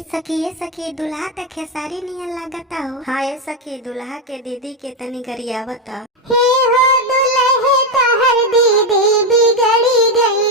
ए सखी दुल्हा त खेसारी नियन लागता हो। हाँ ए सखी दुल्हा के दीदी के तनी गरियावत। हे हो दुल्हे तोहर दीदी बिगड़ी गई